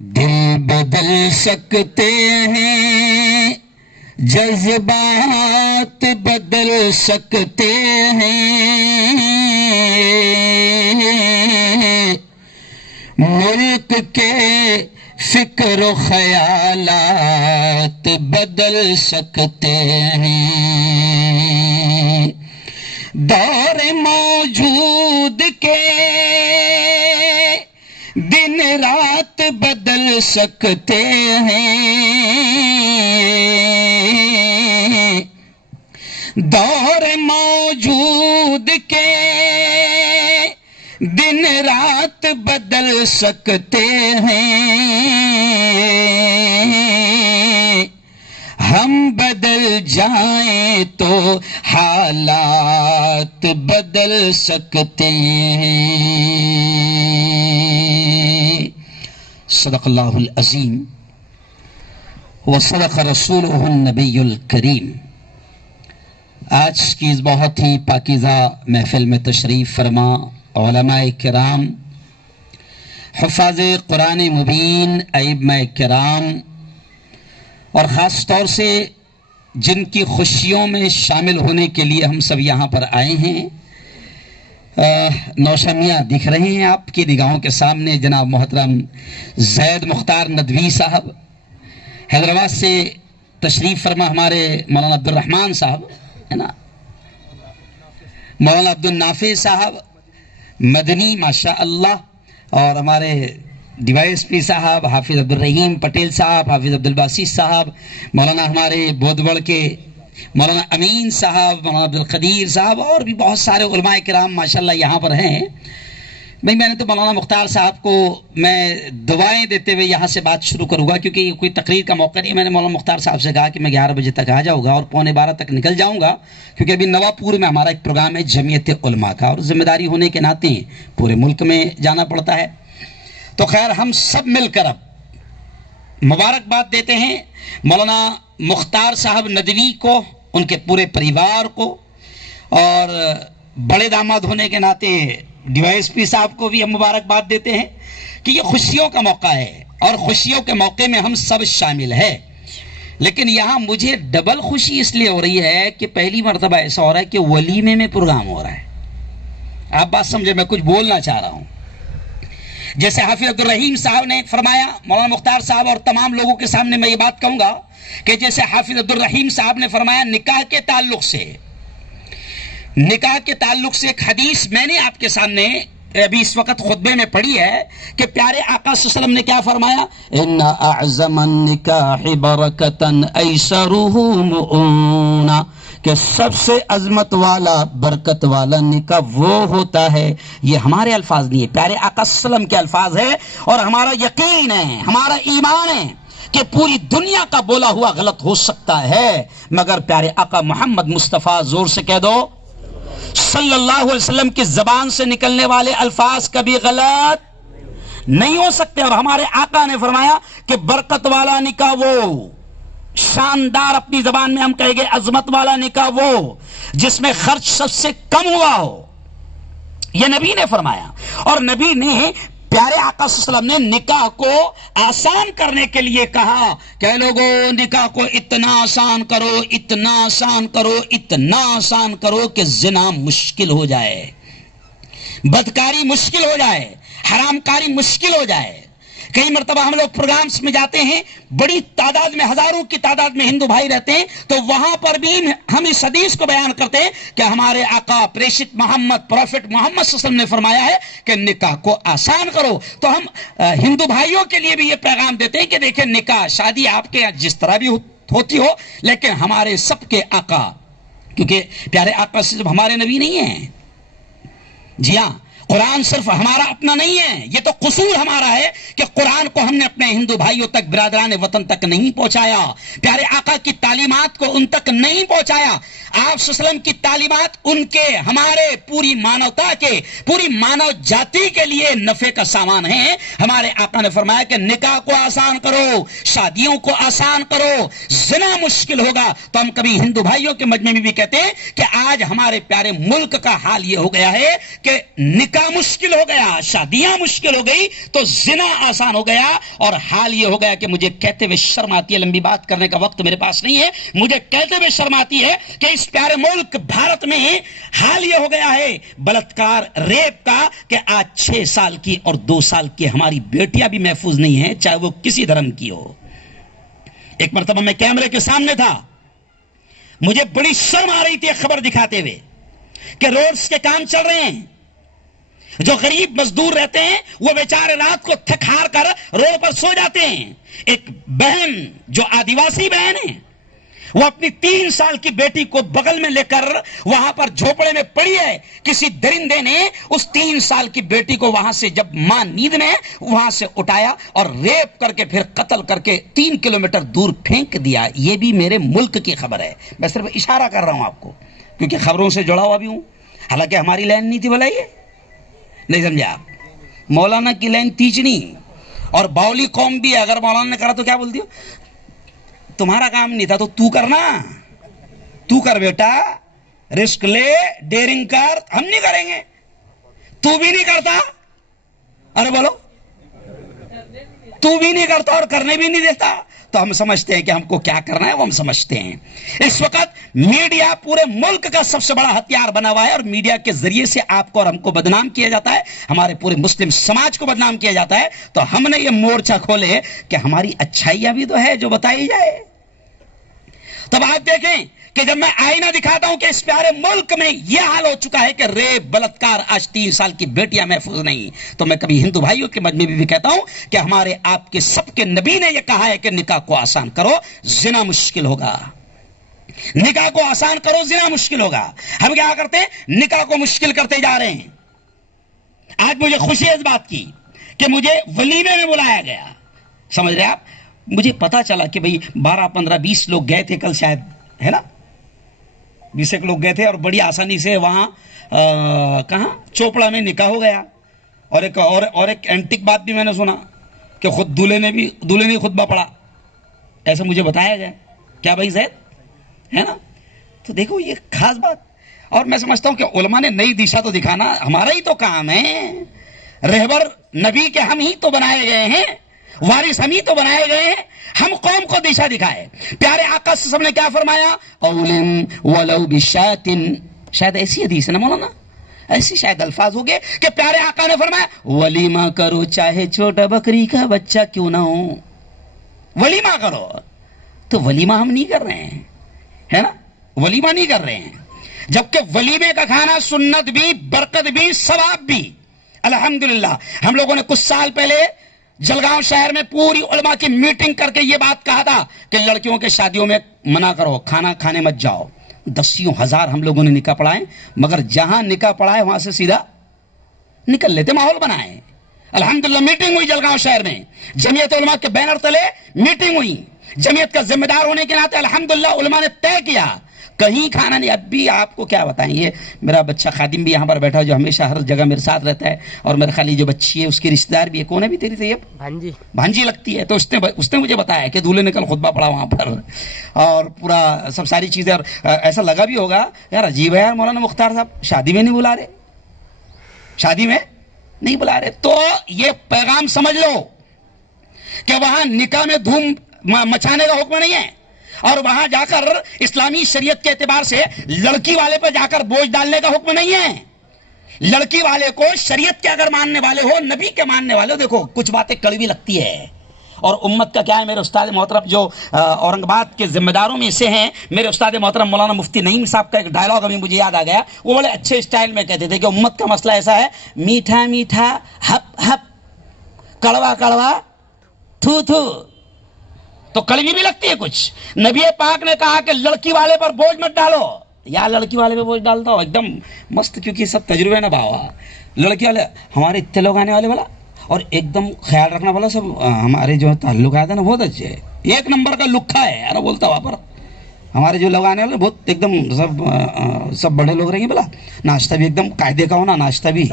دل بدل سکتے ہیں، جذبات بدل سکتے ہیں، ملک کے فکر و خیالات بدل سکتے ہیں، دور موجود کے دن رات بدل سکتے ہیں، دور موجود کے دن رات بدل سکتے ہیں، ہم بدل جائیں تو حالات بدل سکتے ہیں۔ صدق اللہ العظیم وصدق رسولہ النبی الکریم۔ آج کی اس بہت ہی پاکیزہ محفل میں تشریف فرما علماء کرام، حفاظ قرآن مبین، ائمہ کرام، اور خاص طور سے جن کی خوشیوں میں شامل ہونے کے لیے ہم سب یہاں پر آئے ہیں، نوشمیاں دکھ رہے ہیں آپ کی نگاہوں کے سامنے، جناب محترم زید مختار ندوی صاحب، حیدرآباد سے تشریف فرما ہمارے مولانا عبد الرحمن صاحب ہے نا، مولانا عبد النافع صاحب مدنی ماشاء اللہ، اور ہمارے ڈی وائی ایس پی صاحب حافظ عبد الرحیم پٹیل صاحب، حافظ عبد الباسط صاحب، مولانا ہمارے بودھ کے مولانا امین صاحب، مولانا عبد القدیر صاحب، اور بھی بہت سارے علماء کرام ماشاءاللہ یہاں پر ہیں۔ بھائی میں نے تو مولانا مختار صاحب کو میں دعائیں دیتے ہوئے یہاں سے بات شروع کروں گا، کیونکہ یہ کوئی تقریر کا موقع نہیں ہے۔ میں نے مولانا مختار صاحب سے کہا کہ میں 11 بجے تک آ جاؤں گا اور 11:15 تک نکل جاؤں گا، کیونکہ ابھی نواپور میں ہمارا ایک پروگرام ہے جمعیت علماء کا، اور ذمہ داری ہونے کے ناطے پورے ملک میں جانا پڑتا ہے۔ تو خیر ہم سب مل کر اب مبارکباد دیتے ہیں مولانا مختار صاحب ندوی کو، ان کے پورے پریوار کو، اور بڑے داماد ہونے کے ناطے ڈی وائی ایس پی صاحب کو بھی ہم مبارکباد دیتے ہیں کہ یہ خوشیوں کا موقع ہے، اور خوشیوں کے موقع میں ہم سب شامل ہیں۔ لیکن یہاں مجھے ڈبل خوشی اس لیے ہو رہی ہے کہ پہلی مرتبہ ایسا ہو رہا ہے کہ ولیمے میں پروگرام ہو رہا ہے۔ آپ بات سمجھے، میں کچھ بولنا چاہ رہا ہوں۔ جیسے حافظ عبد الرحیم صاحب نے فرمایا، مولانا مختار صاحب اور تمام لوگوں کے سامنے میں یہ بات کہوں گا کہ جیسے حافظ عبد الرحیم صاحب نے فرمایا، نکاح کے تعلق سے ایک حدیث میں نے آپ کے سامنے ابھی اس وقت خطبے میں پڑھی ہے کہ پیارے آقا صلی اللہ علیہ وسلم نے کیا فرمایا، ان اعظم النکاح برکتا ایسرہ مؤونہ، کہ سب سے عظمت والا برکت والا نکاح وہ ہوتا ہے، یہ ہمارے الفاظ نہیں ہے، پیارے آقا صلی اللہ علیہ وسلم کے الفاظ ہے، اور ہمارا یقین ہے، ہمارا ایمان ہے کہ پوری دنیا کا بولا ہوا غلط ہو سکتا ہے، مگر پیارے آقا محمد مصطفیٰ، زور سے کہہ دو، صلی اللہ علیہ وسلم کی زبان سے نکلنے والے الفاظ کبھی غلط نہیں ہو سکتے۔ اور ہمارے آقا نے فرمایا کہ برکت والا نکاح وہ، شاندار اپنی زبان میں ہم کہیں گے عظمت والا نکاح وہ جس میں خرچ سب سے کم ہوا ہو، یہ نبی نے فرمایا۔ اور نبی نے پیارے آقا صلی اللہ علیہ وسلم نے نکاح کو آسان کرنے کے لیے کہا کہ لوگوں نکاح کو اتنا آسان کرو، اتنا آسان کرو، اتنا آسان کرو کہ زنا مشکل ہو جائے، بدکاری مشکل ہو جائے، حرام کاری مشکل ہو جائے۔ کئی مرتبہ ہم لوگ پروگرامز میں جاتے ہیں، بڑی تعداد میں، ہزاروں کی تعداد میں ہندو بھائی رہتے ہیں، تو وہاں پر بھی ہم اس حدیث کو بیان کرتے ہیں کہ ہمارے آقا پریشت محمد، پروفٹ محمد صلی اللہ علیہ وسلم نے فرمایا ہے کہ نکاح کو آسان کرو۔ تو ہم ہندو بھائیوں کے لیے بھی یہ پیغام دیتے ہیں کہ دیکھیں، نکاح شادی آپ کے جس طرح بھی ہوتی ہو، لیکن ہمارے سب کے آقا، کیونکہ پیارے آقا صرف ہمارے نبی نہیں ہیں، جی ہاں، قرآن صرف ہمارا اپنا نہیں ہے، یہ تو قصور ہمارا ہے کہ قرآن کو ہم نے اپنے ہندو بھائیوں تک، برادران وطن تک نہیں پہنچایا، پیارے آقا کی تعلیمات کو ان تک نہیں پہنچایا۔ آپ صلی اللہ علیہ وسلم کی تعلیمات ان کے، ہمارے پوری مانوتا کے، پوری مانو جاتی کے لیے نفع کا سامان ہے۔ ہمارے آقا نے فرمایا کہ نکاح کو آسان کرو، شادیوں کو آسان کرو، زنا مشکل ہوگا۔ تو ہم کبھی ہندو بھائیوں کے مجمع میں بھی کہتے ہیں کہ آج ہمارے پیارے ملک کا حال یہ ہو گیا ہے کہ نکاح مشکل ہو گیا، شادیاں مشکل ہو گئی، تو زنا آسان آسان ہو گیا اور حال یہ ہو گیا کہ مجھے کہتے ہوئے شرم آتی ہے، لمبی بات کرنے کا وقت میرے پاس نہیں ہے، مجھے کہتے ہوئے شرم آتی ہے کہ اس پیارے ملک بھارت میں حال یہ ہو گیا ہے بلاತ್ಕಾರ ریپ کا کہ آج 6 سال کی اور 2 سال کی ہماری بیٹیاں بھی محفوظ نہیں ہیں، چاہے وہ کسی دھرم کی ہو۔ ایک مرتبہ میں کیمرے کے سامنے تھا، مجھے بڑی شرم آ رہی تھی ایک خبر دکھاتے ہوئے کہ روڈز کے کام چل رہے ہیں، جو غریب مزدور رہتے ہیں وہ بیچارے رات کو تھک ہار کر روڈ پر سو جاتے ہیں۔ ایک بہن جو آدیواسی بہن ہے، وہ اپنی 3 سال کی بیٹی کو بغل میں لے کر وہاں پر جھوپڑے میں پڑی ہے، کسی درندے نے اس 3 سال کی بیٹی کو وہاں سے جب ماں نیند میں وہاں سے اٹھایا اور ریپ کر کے پھر قتل کر کے 3 کلومیٹر دور پھینک دیا۔ یہ بھی میرے ملک کی خبر ہے، میں صرف اشارہ کر رہا ہوں آپ کو کیونکہ خبروں سے جڑا ہوا بھی ہوں، حالانکہ ہماری لائن نہیں تھی بلائیے، نہیں سمجھا آپ؟ مولانا کی لائن تیجنی اور باولی قوم بھی ہے، اگر مولانا نے کرا تو کیا بولتی ہو؟ تمہارا کام نہیں تھا تو تو کرنا، تو کر بیٹا، رسک لے، ڈیرنگ کر، ہم نہیں کریں گے، تو بھی نہیں کرتا، ارے بولو، تو بھی نہیں کرتا اور کرنے بھی نہیں دیتا، تو ہم سمجھتے ہیں کہ ہم کو کیا کرنا ہے وہ ہم سمجھتے ہیں۔ اس وقت میڈیا پورے ملک کا سب سے بڑا ہتھیار بنا ہوا ہے اور میڈیا کے ذریعے سے آپ کو اور ہم کو بدنام کیا جاتا ہے، ہمارے پورے مسلم سماج کو بدنام کیا جاتا ہے۔ تو ہم نے یہ مورچہ کھولے کہ ہماری اچھائیاں بھی تو ہے جو بتائی جائے۔ تب آپ دیکھیں کہ جب میں آئینہ دکھاتا ہوں کہ اس پیارے ملک میں یہ حال ہو چکا ہے کہ ریپ بلاತ್ಕಾರ، آج 3 سال کی بیٹیاں محفوظ نہیں، تو میں کبھی ہندو بھائیوں کے مجمع میں بھی کہتا ہوں کہ ہمارے آپ کے سب کے نبی نے یہ کہا ہے کہ نکاح کو آسان کرو، زنا مشکل ہوگا، نکاح کو آسان کرو، زنا مشکل ہوگا۔ ہم کیا کرتے ہیں؟ نکاح کو مشکل کرتے جا رہے ہیں۔ آج مجھے خوشی ہے اس بات کی کہ مجھے ولیمے میں بلایا گیا، سمجھ رہے آپ؟ مجھے پتا چلا کہ بھئی 12 15 20 لوگ گئے تھے کل، شاید ہے نا، 20 ایک لوگ گئے تھے اور بڑی آسانی سے وہاں کہاں چوپڑا میں نکاح ہو گیا۔ اور ایک اینٹک بات بھی میں نے سنا کہ خود دولہے نے خطبہ پڑھا، ایسا مجھے بتایا گیا۔ کیا بھائی زید ہے نا؟ تو دیکھو یہ خاص بات، اور میں سمجھتا ہوں کہ علماء نے نئی دشا تو دکھانا ہمارا ہی تو کام ہے، رہبر نبی کے ہم ہی تو بنائے گئے ہیں، وارث ہم ہی تو بنائے گئے ہیں، ہم قوم کو دشا دکھائے۔ پیارے آقا صلی اللہ علیہ وسلم نے کیا فرمایا؟ قولن ولو بشات، شاید ایسی حدیث ہے نا مولانا، ایسی شاید الفاظ ہو گئے کہ پیارے آقا نے فرمایا ولیمہ کرو چاہے چھوٹا بکری کا بچہ کیوں نہ ہو، ولیمہ کرو۔ تو ولیمہ ہم نہیں کر رہے ہیں، ہے نا، ولیمہ نہیں کر رہے ہیں، جبکہ ولیمے کا کھانا سنت بھی، برکت بھی، ثواب بھی۔ الحمدللہ ہم لوگوں نے کچھ سال پہلے جلگاؤں شہر میں پوری علماء کی میٹنگ کر کے یہ بات کہا تھا کہ لڑکیوں کے شادیوں میں منع کرو، کھانا کھانے مت جاؤ۔ 10,000 ہم لوگوں نے نکاح پڑھائے، مگر جہاں نکاح پڑھائے وہاں سے سیدھا نکل لیتے، ماحول بنائے۔ الحمدللہ میٹنگ ہوئی جلگاؤں شہر میں، جمعیت علماء کے بینر تلے میٹنگ ہوئی، جمعیت کا ذمہ دار ہونے کے ناطے الحمدللہ علماء نے طے کیا کہیں کھانا نہیں۔ اب بھی آپ کو کیا بتائیں، یہ میرا بچہ خادم بھی یہاں پر بیٹھا جو ہمیشہ ہر جگہ میرے ساتھ رہتا ہے، اور میرے خالی جو بچی ہے اس کی رشتہ دار بھی ہے، کون ہے بھی تیری طیب؟ بھانجی لگتی ہے۔ تو اس نے مجھے بتایا کہ دولہے نے کل خطبہ پڑھا وہاں پر، اور پورا سب ساری چیزیں، اور ایسا لگا بھی ہوگا یار عجیب ہے یار مولانا مختار صاحب شادی میں نہیں بلا رہے، شادی میں نہیں بلا رہے۔ تو یہ پیغام سمجھ لو کہ وہاں نکاح میں دھوم مچانے کا حکم نہیں ہے، اور وہاں جا کر اسلامی شریعت کے اعتبار سے لڑکی والے پہ جا کر بوجھ ڈالنے کا حکم نہیں ہے۔ لڑکی والے کو شریعت کے اگر ماننے والے ہو، نبی کے ماننے والے ہو، دیکھو کچھ باتیں کڑوی لگتی ہے، اور امت کا کیا ہے، میرے استاد محترم جو اورنگ آباد کے ذمہ داروں میں سے ہیں، میرے استاد محترم مولانا مفتی نعیم صاحب کا ایک ڈائلاگ ابھی مجھے یاد آ گیا، وہ بڑے اچھے اسٹائل میں کہتے تھے کہ امت کا مسئلہ ایسا ہے، میٹھا میٹھا ہپ ہپ، کڑوا کڑوا تھو تھو، تو کڑوی بھی لگتی ہے کچھ۔ نبی پاک نے کہا کہ لڑکی والے پر بوجھ مت ڈالو، یا لڑکی والے پہ بوجھ ڈالتا ہو ایک دم مست، کیونکہ سب تجربے نہ باوا، لڑکی والے ہمارے اتنے لوگ آنے والے والا، اور ایک دم خیال رکھنا والا، سب ہمارے جو تعلقات ہیں نا بہت اچھے، ایک نمبر کا لکھا ہے یار، بولتا وہاں پر ہمارے جو لوگ آنے والے بہت ایک دم سب بڑے لوگ رہیں گے، بلا ناشتہ بھی ایک دم قاعدے کا ہونا، ناشتہ بھی،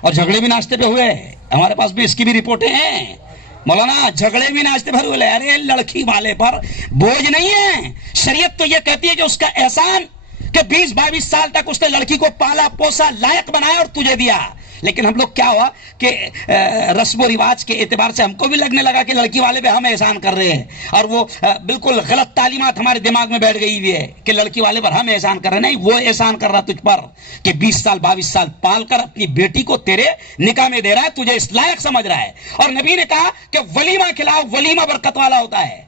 اور جھگڑے بھی ناشتے پہ ہوئے، ہمارے پاس بھی اس کی بھی رپورٹیں ہیں مولانا، جھگڑے بھی ناشتے بھر ہوئے۔ ارے لڑکی والے پر بوجھ نہیں ہے، شریعت تو یہ کہتی ہے کہ اس کا احسان کہ 20-22 سال تک اس نے لڑکی کو پالا پوسا، لائق بنایا اور تجھے دیا، لیکن ہم لوگ کیا ہوا کہ رسم و رواج کے اعتبار سے ہم کو بھی لگنے لگا کہ لڑکی والے پہ ہم احسان کر رہے ہیں، اور وہ بالکل غلط تعلیمات ہمارے دماغ میں بیٹھ گئی ہوئی ہے کہ لڑکی والے پر ہم احسان کر رہے ہیں۔ نہیں، وہ احسان کر رہا تجھ پر کہ 20 سال 22 سال پال کر اپنی بیٹی کو تیرے نکاح میں دے رہا ہے، تجھے اس لائق سمجھ رہا ہے۔ اور نبی نے کہا کہ ولیمہ کھلاؤ، ولیمہ برکت والا ہوتا ہے۔